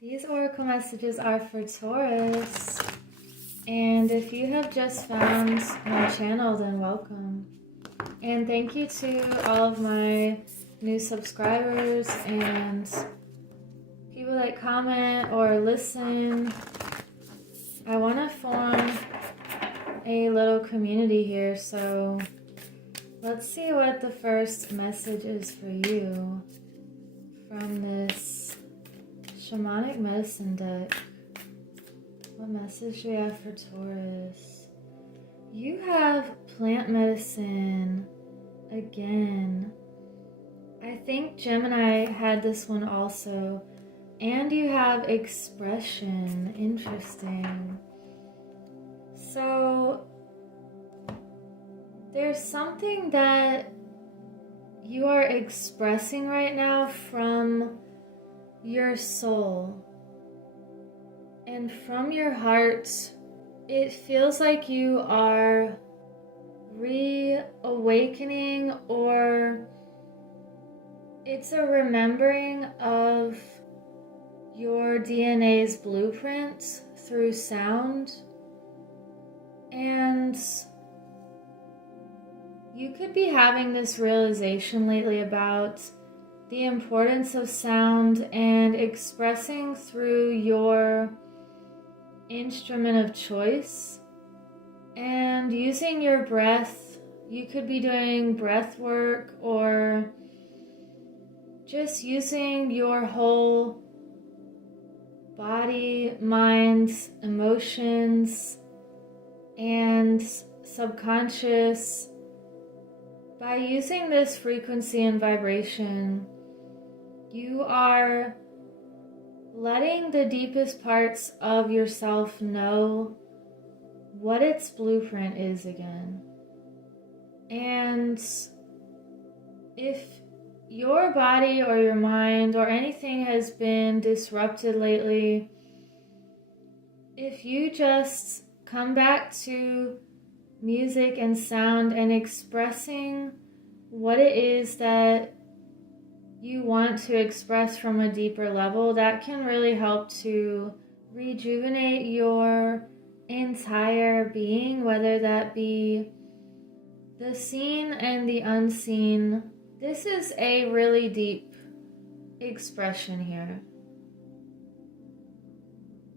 These oracle messages are for Taurus, and if you have just found my channel, then welcome. And thank you to all of my new subscribers and people that comment or listen. I want to form a little community here, so let's see what the first message is for you from this shamanic medicine deck. What message do we have for Taurus? You have plant medicine again. I think Gemini had this one also. And you have expression. Interesting. So there's something that you are expressing right now from your soul and from your heart. It feels like you are reawakening, or it's a remembering of your DNA's blueprint through sound. And you could be having this realization lately about the importance of sound and expressing through your instrument of choice and using your breath. You could be doing breath work or just using your whole body, mind, emotions, and subconscious. By using this frequency and vibration, you are letting the deepest parts of yourself know what its blueprint is again. And if your body or your mind or anything has been disrupted lately, if you just come back to music and sound and expressing what it is that you want to express from a deeper level, that can really help to rejuvenate your entire being, whether that be the seen and the unseen. This is a really deep expression here.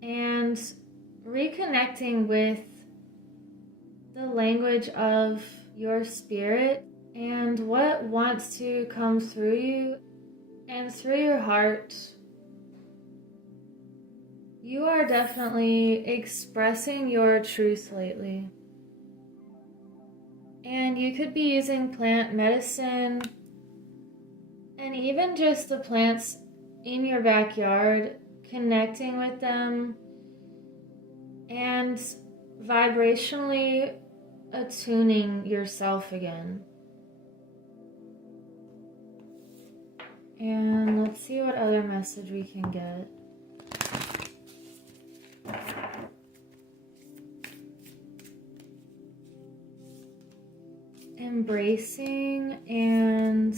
And reconnecting with the language of your spirit and what wants to come through you and through your heart. You are definitely expressing your truth lately. And you could be using plant medicine and even just the plants in your backyard, connecting with them and vibrationally attuning yourself again. And let's see what other message we can get. Embracing and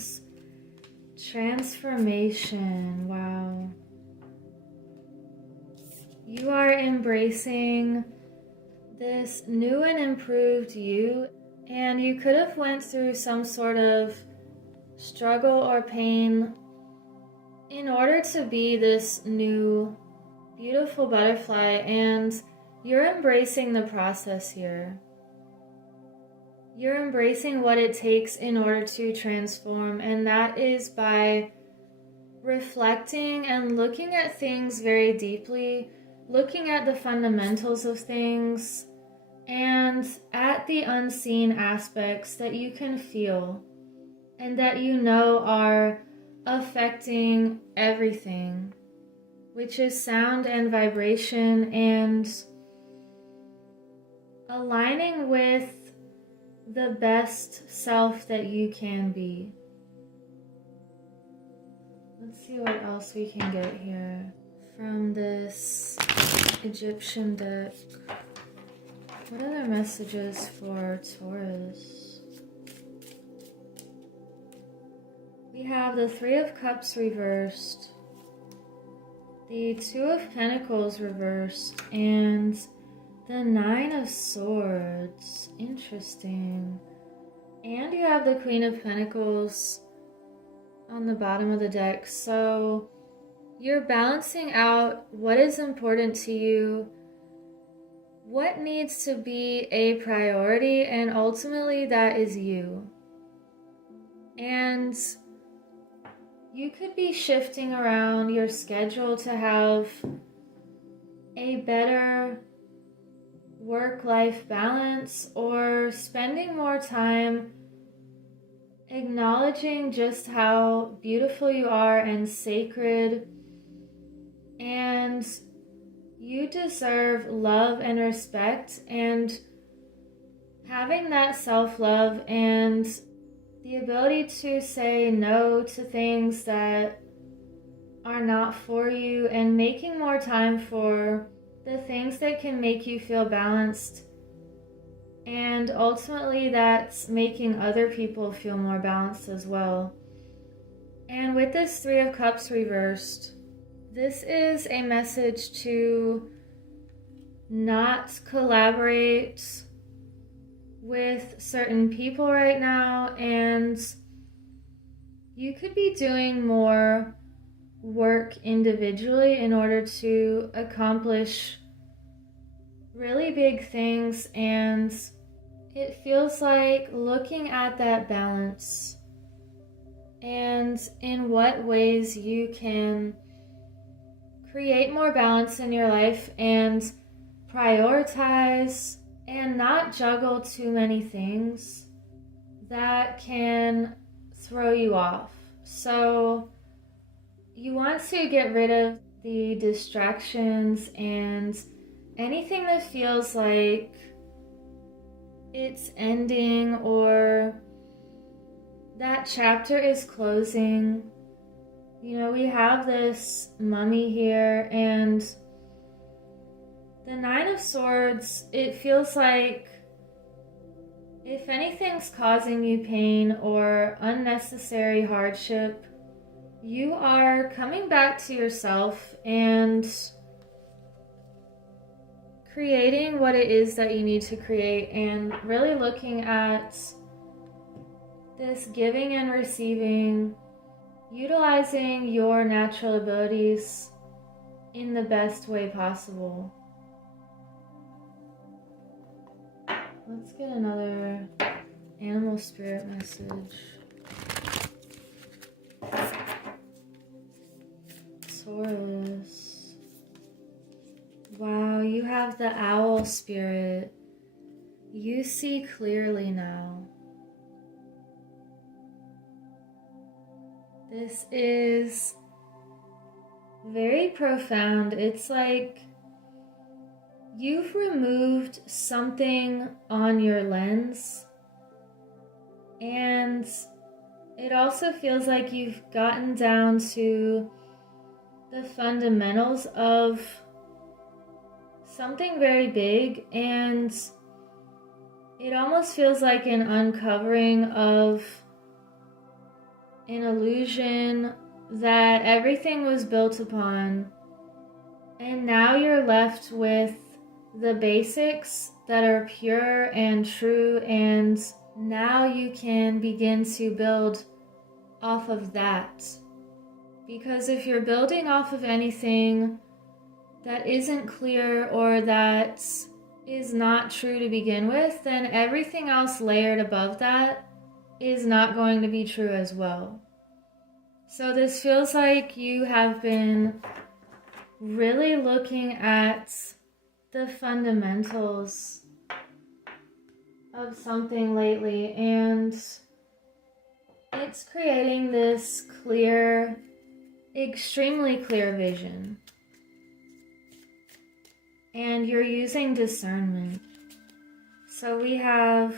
transformation. Wow. You are embracing this new and improved you, and you could have went through some sort of struggle or pain in order to be this new beautiful butterfly, and you're embracing the process here. You're embracing what it takes in order to transform, and that is by reflecting and looking at things very deeply, looking at the fundamentals of things, and at the unseen aspects that you can feel and that you know are affecting everything, which is sound and vibration, and aligning with the best self that you can be. Let's see what else we can get here from this Egyptian deck. What other messages for Taurus? We have the Three of Cups reversed. the Two of Pentacles reversed, and the Nine of Swords. Interesting. And you have the Queen of Pentacles on the bottom of the deck. So you're balancing out what is important to you, what needs to be a priority, and ultimately that is you. And you could be shifting around your schedule to have a better work-life balance, or spending more time acknowledging just how beautiful you are and sacred, and you deserve love and respect, and having that self-love and the ability to say no to things that are not for you, and making more time for the things that can make you feel balanced, and ultimately that's making other people feel more balanced as well. And with this Three of Cups reversed, this is a message to not collaborate with certain people right now, and you could be doing more work individually in order to accomplish really big things. And it feels like looking at that balance and in what ways you can create more balance in your life and prioritize and not juggle too many things that can throw you off. So you want to get rid of the distractions and anything that feels like it's ending or that chapter is closing. You know, we have this mummy here, and the Nine of Swords, it feels like if anything's causing you pain or unnecessary hardship, you are coming back to yourself and creating what it is that you need to create, and really looking at this giving and receiving, utilizing your natural abilities in the best way possible. Let's get another animal spirit message. Taurus. Wow, you have the owl spirit. You see clearly now. This is very profound. It's like you've removed something on your lens, and it also feels like you've gotten down to the fundamentals of something very big, and it almost feels like an uncovering of an illusion that everything was built upon, and now you're left with the basics that are pure and true, and now you can begin to build off of that. Because if you're building off of anything that isn't clear or that is not true to begin with, then everything else layered above that is not going to be true as well. So this feels like you have been really looking at the fundamentals of something lately, and it's creating this clear, extremely clear vision. And you're using discernment. So we have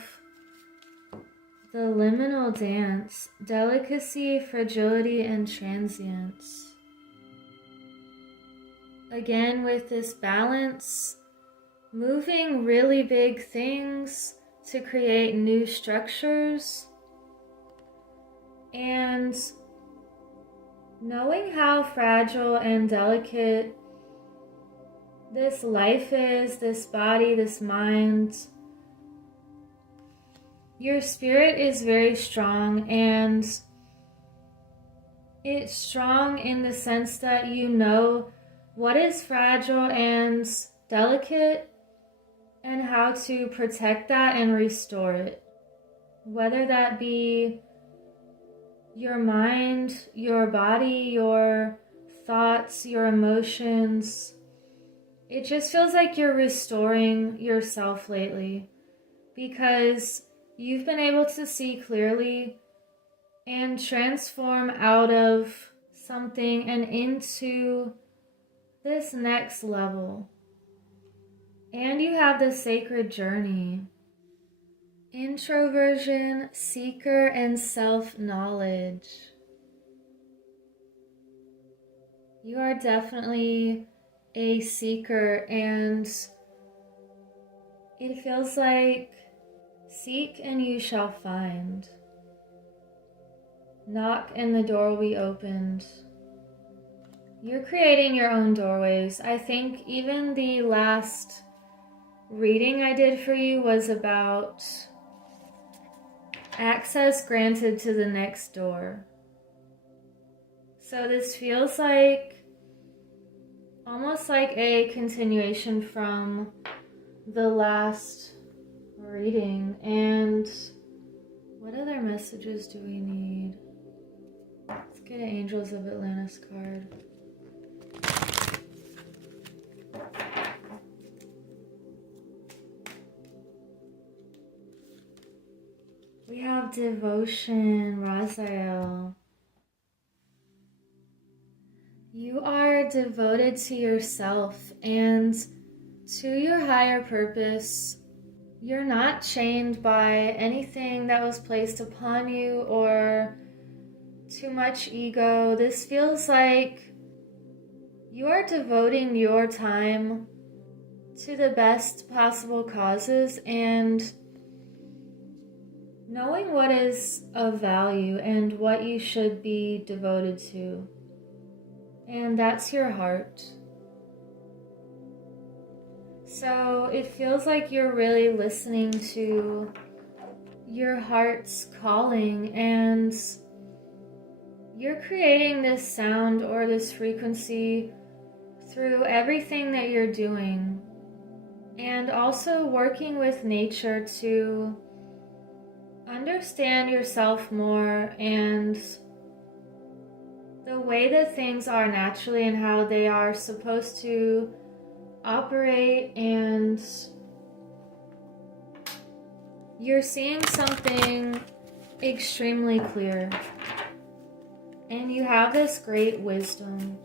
the liminal dance, delicacy, fragility, and transience. Again, with this balance, moving really big things to create new structures, and knowing how fragile and delicate this life is, this body, this mind, your spirit is very strong, and it's strong in the sense that you know what is fragile and delicate and how to protect that and restore it. Whether that be your mind, your body, your thoughts, your emotions. It just feels like you're restoring yourself lately because you've been able to see clearly and transform out of something and into this next level. And you have the sacred journey. Introversion, seeker, and self-knowledge. You are definitely a seeker, and it feels like seek and you shall find. Knock and the door will be opened. You're creating your own doorways. I think even the last reading I did for you was about access granted to the next door. So this feels like almost like a continuation from the last reading. And what other messages do we need? Let's get an Angels of Atlantis card. We have Devotion, Raziel. You are devoted to yourself and to your higher purpose. You're not chained by anything that was placed upon you or too much ego. This feels like you are devoting your time to the best possible causes and knowing what is of value and what you should be devoted to. And that's your heart. So it feels like you're really listening to your heart's calling, and you're creating this sound or this frequency through everything that you're doing, and also working with nature to understand yourself more and the way that things are naturally and how they are supposed to operate. And you're seeing something extremely clear, and you have this great wisdom.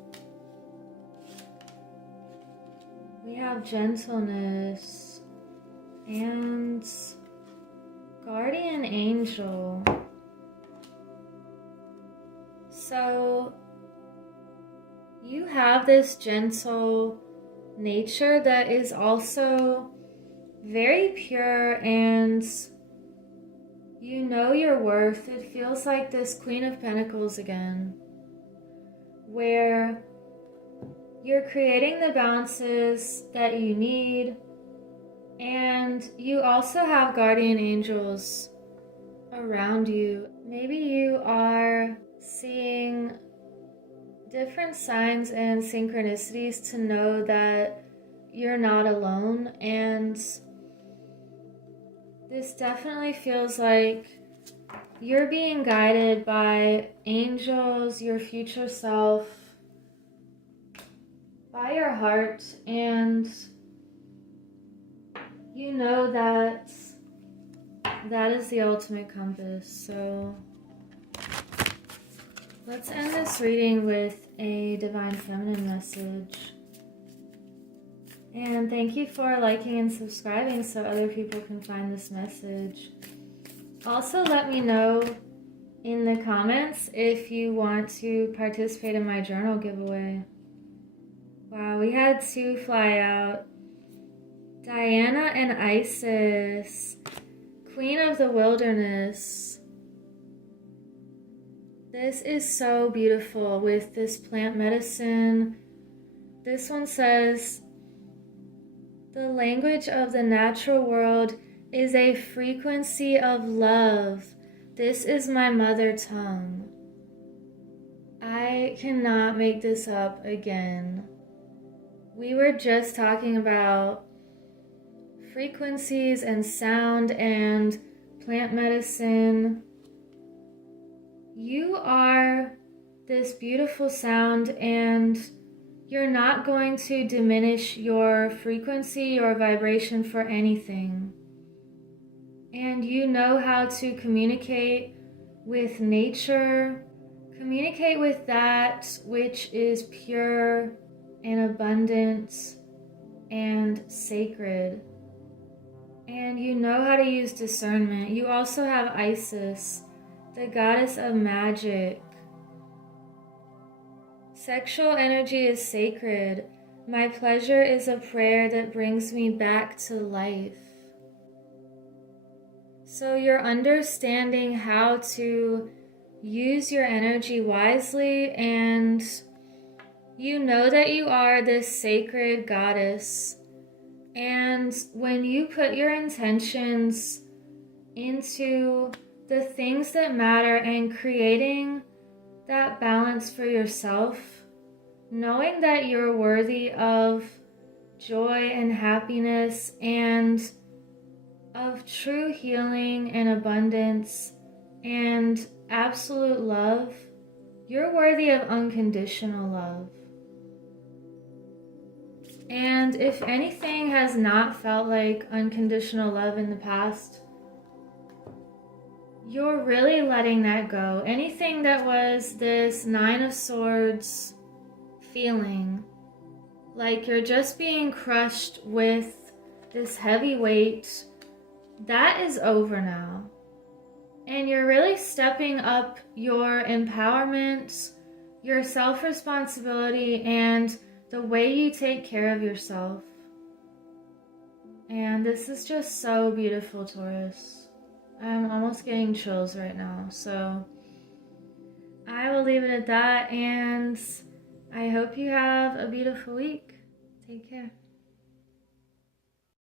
We have gentleness and guardian angel. So you have this gentle nature that is also very pure, and you know your worth. It feels like this Queen of Pentacles again, where you're creating the balances that you need, and you also have guardian angels around you. Maybe you are seeing different signs and synchronicities to know that you're not alone, and this definitely feels like you're being guided by angels, your future self, by your heart, and you know that that is the ultimate compass. So let's end this reading with a Divine Feminine message. And thank you for liking and subscribing so other people can find this message. Also, let me know in the comments if you want to participate in my journal giveaway. Wow, we had two fly out. Diana and Isis, Queen of the Wilderness. This is so beautiful with this plant medicine. This one says, the language of the natural world is a frequency of love. This is my mother tongue. I cannot make this up again. We were just talking about frequencies and sound and plant medicine. You are this beautiful sound, and you're not going to diminish your frequency or vibration for anything. And you know how to communicate with nature, communicate with that which is pure and abundant and sacred. And you know how to use discernment. You also have Isis, the goddess of magic. Sexual energy is sacred. My pleasure is a prayer that brings me back to life. So you're understanding how to use your energy wisely, and you know that you are this sacred goddess. And when you put your intentions into the things that matter and creating that balance for yourself, knowing that you're worthy of joy and happiness and of true healing and abundance and absolute love, you're worthy of unconditional love. And if anything has not felt like unconditional love in the past, you're really letting that go. Anything that was this Nine of Swords feeling, like you're just being crushed with this heavy weight, that is over now. And you're really stepping up your empowerment, your self-responsibility, and the way you take care of yourself. And this is just so beautiful, Taurus. I'm almost getting chills right now. So I will leave it at that, and I hope you have a beautiful week. Take care.